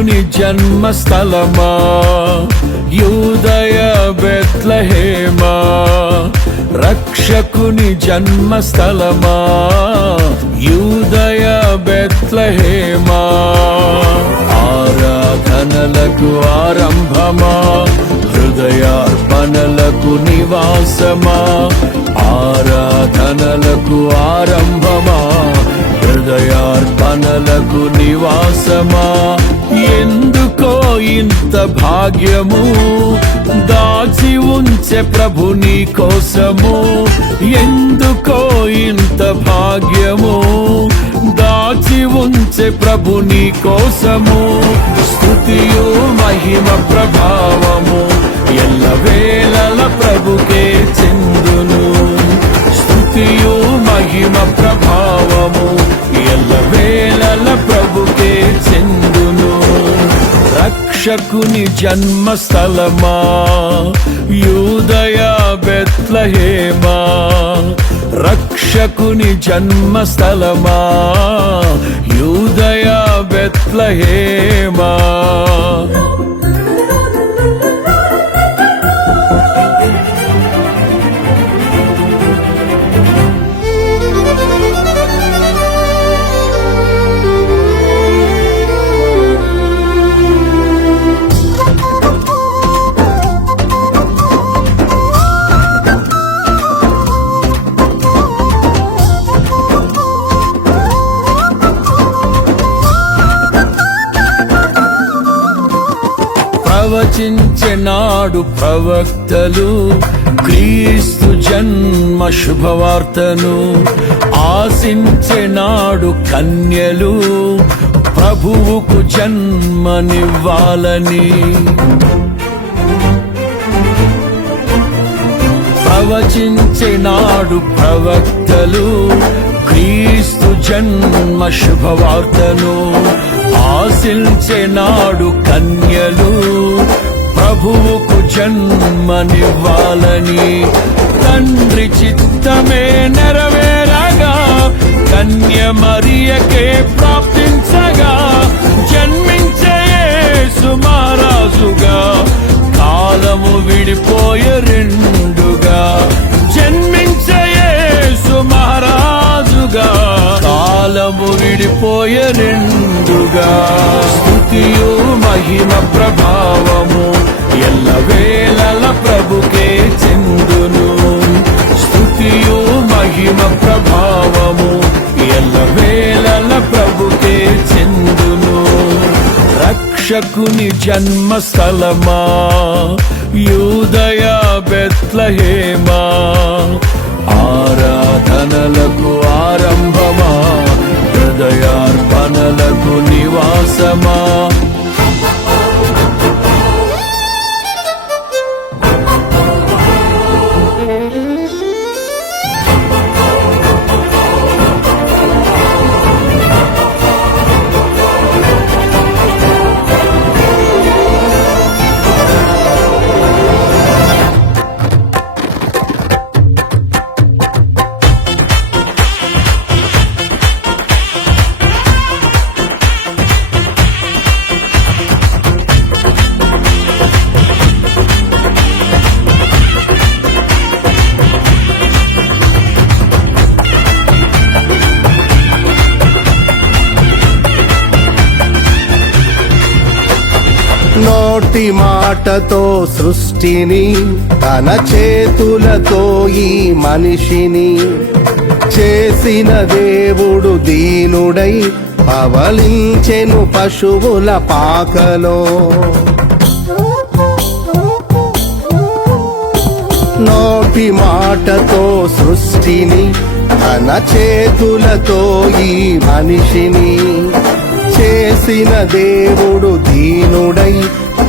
రక్షకుని జన్మస్థలమా యూదయ బెత్లెహేమా, రక్షకుని జన్మస్థలమా యూదయ బెత్లెహేమా. ఆరాధనలకు ఆరంభమా, హృదయార్పణలకు నివాసమా, ఆరాధనలకు ఆరంభమా, హృదయార్పణలకు నివాసమా. ఎందుకో ఇంత భాగ్యము దాచి ఉంచే ప్రభు నీ కోసము, ఎందుకో ఇంత భాగ్యము దాచి ఉంచే ప్రభు నీ కోసము. స్తుతియు మహిమ ప్రభావము ఎల్లవేళల ప్రభుకే చెందును, స్తుతియు మహిమ ప్రభావము ఎల్లవేళల ప్రభుకే చెందును. రక్షకుని జన్మస్థలమా యూదయ బెత్లెహేమా, రక్షకుని జన్మస్థలమా యూదయ బెత్లెహేమా. ప్రవచించెనాడు ప్రవక్తలు క్రీస్తు జన్మ శుభవార్తను, ఆశించెనాడు కన్యలు ప్రభువుకు జన్మనివ్వాలని. ప్రవచించెనాడు ప్రవక్తలు క్రీస్తు జన్మ శుభవార్తను, ఆశించెనాడు కన్యలు ప్రభువుకు జన్మనివ్వాలని. తండ్రి చిత్తమే నెరవేరగా కన్య మరియకే ప్రాప్తించగా, జన్మించే యేసు మహారాజుగా కాలము విడిపోయే రెండుగా, జన్మించే యేసు మహారాజుగా కాలము విడిపోయే రెండుగా. స్తుతియు మహిమ ప్రభావము ఎల్లవేళల ప్రభుకే చెందును, స్తుతియు మహిమ ప్రభావము ఎల్లవేళల ప్రభుకే చెందును. రక్షకుని జన్మస్థలమా యూదయ బెత్లెహేమా, ఆరాధనలకు ఆరంభమా, హృదయార్పణలకు నివాసమా. నోటి మాటతో సృష్టిని, తన చేతులతో ఈ మనిషిని చేసిన దేవుడు దీనుడై పవలించెను పశువుల పాకలో. నోటి మాటతో సృష్టిని, తన చేతులతో ఈ మనిషిని చేసిన దేవుడు దీనుడై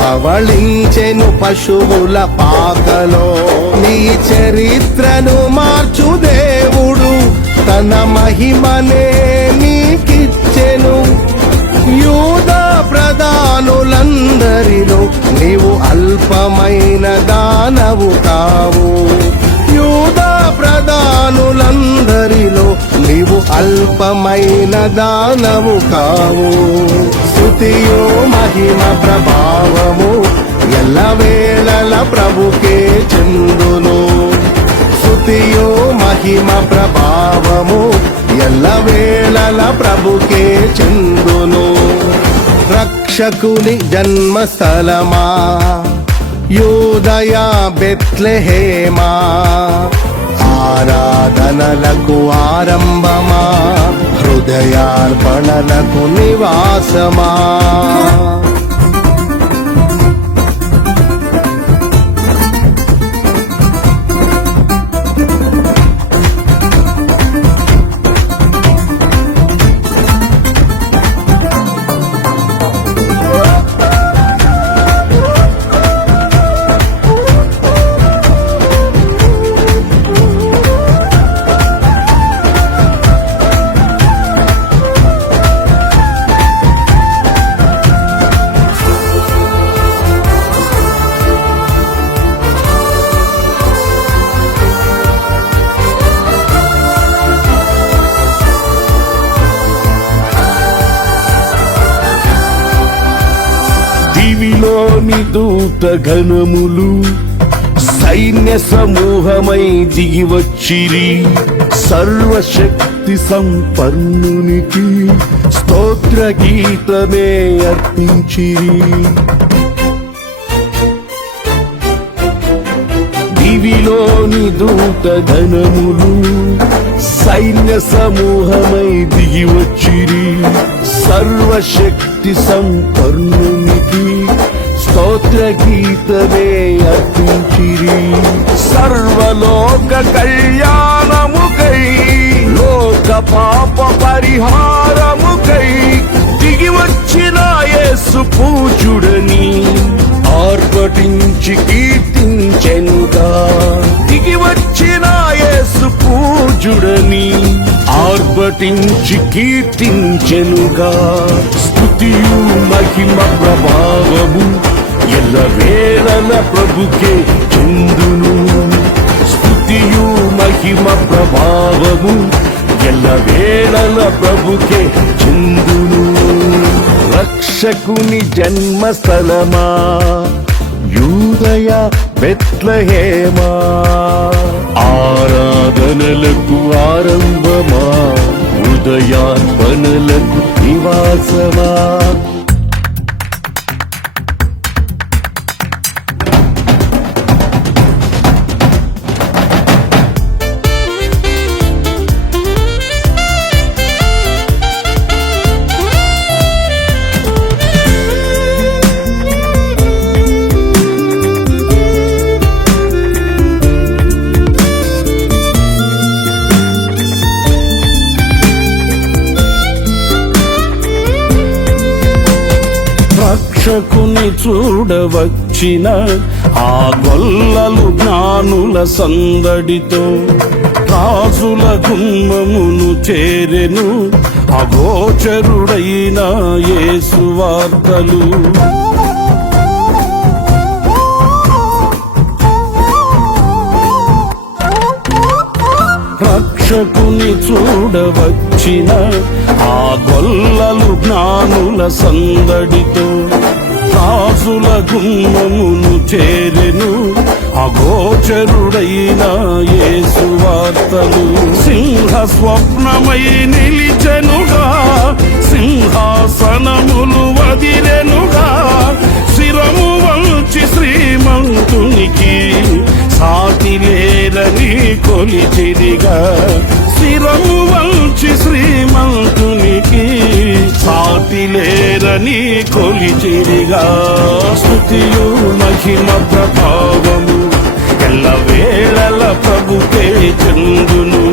పవళించెను పశువుల పాకలో. నీ చరిత్రను మార్చు దేవుడు తన మహిమనే నీకిచ్చెను. యూదా ప్రధానులందరిలో నీవు అల్పమైన దానవు కావు. యూదా ప్రధానులందరిలో నీవు అల్పమైన దానవు కావు. స్తుతియు మహిమ ప్రభావము ఎల్లవేళల ప్రభుకే చెందును. స్తుతియు మహిమ ప్రభావము ఎల్లవేళల ప్రభుకే చెందును. రక్షకుని జన్మస్థలమా యూదయ బెత్లెహేమా, ఆరాధనలకు ఆరంభమా, హృదయార్పణలకు నివాసమా. దివిలోని దూత గణములు సైన్య సమూహమై దిగి వచ్చిరి. సర్వశక్తి సంపన్నునికి స్తోత్ర గీతమే అర్పించిరి. దివిలోని దూత గణములు సైన్య సమూహమై దిగి వచ్చిరి. సర్వశక్తి సంపన్నునికి స్తోత్ర గీతమే అర్పించిరి. సర్వలోక కళ్యాణముకై లోక పాప పరిహారముకై దిగి వచ్చిన యేసు పూజుడని ఆర్భటించి కీర్తించెనుగా. దిగి వచ్చిన యేసు పూజుడని ఆర్భటించి కీర్తించెనుగా. స్తుతియు మహిమ ప్రభావము ఎల్లవేళల ప్రభుకే చెందును. స్తుతియు మహిమ ప్రభావము ఎల్లవేళల ప్రభుకే చెందును. రక్షకుని జన్మస్థలమా యూదయ బెత్లెహేమా, ఆరాధనలకు ఆరంభమా, హృదయార్పణలకు నివాసమా. రక్షకుని చూడవచ్చిన ఆ గొల్లలు జ్ఞానుల సందడితో రాజుల గుమ్మమును చేరెను. అగోచరుడైన యేసు వార్తలు రక్షకుని చూడవచ్చిన ఆ గొల్లలు జ్ఞానుల సందడితో రాజుల గుమ్మమును చేరెను. అగోచరుడైన యేసు వార్తలు సింహ స్వప్నమై నిలిచెనుగా. సింహాసనములు వదిలెనుగా. శిరము వంచి శ్రీమంతునికి సాటి లేరని కొలిచిరిగా. శిరము వంచి శ్రీమంతునికి సాటి లేరని కొలిచిరిగా. స్తుతియు మహిమ ప్రభావము ఎల్లవేళల ప్రభుకే చెందును.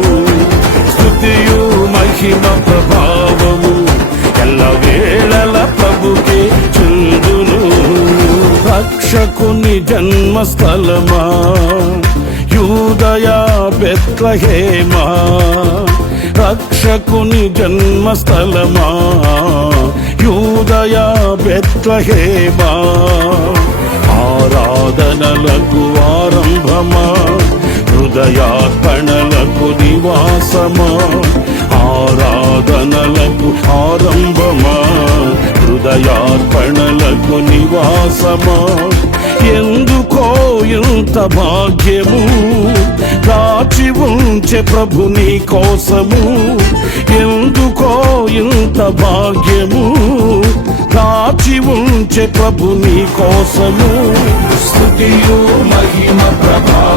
స్తుతియు మహిమ ప్రభావము ఎల్లవేళల ప్రభుకే చెందును. రక్షకుని జన్మస్థలమా యూదయ బెత్లెహేమా, రక్షకుని జన్మస్థలమా యూదయ బెత్లెహేమా, ఆరాధనలకు ఆరంభమా, హృదయార్పణలకు నివాసమా, ఆరాధనలకు ఆరంభమా, హృదయార్పణలకు నివాసమా. ఎందుకో ఇంత భాగ్యము దాచి ఉంచే ప్రభు నీ కోసము. ఎందుకో ఇంత భాగ్యము దాచి ఉంచే ప్రభు నీ కోసము. స్తుతియు మహిమ ప్రభావ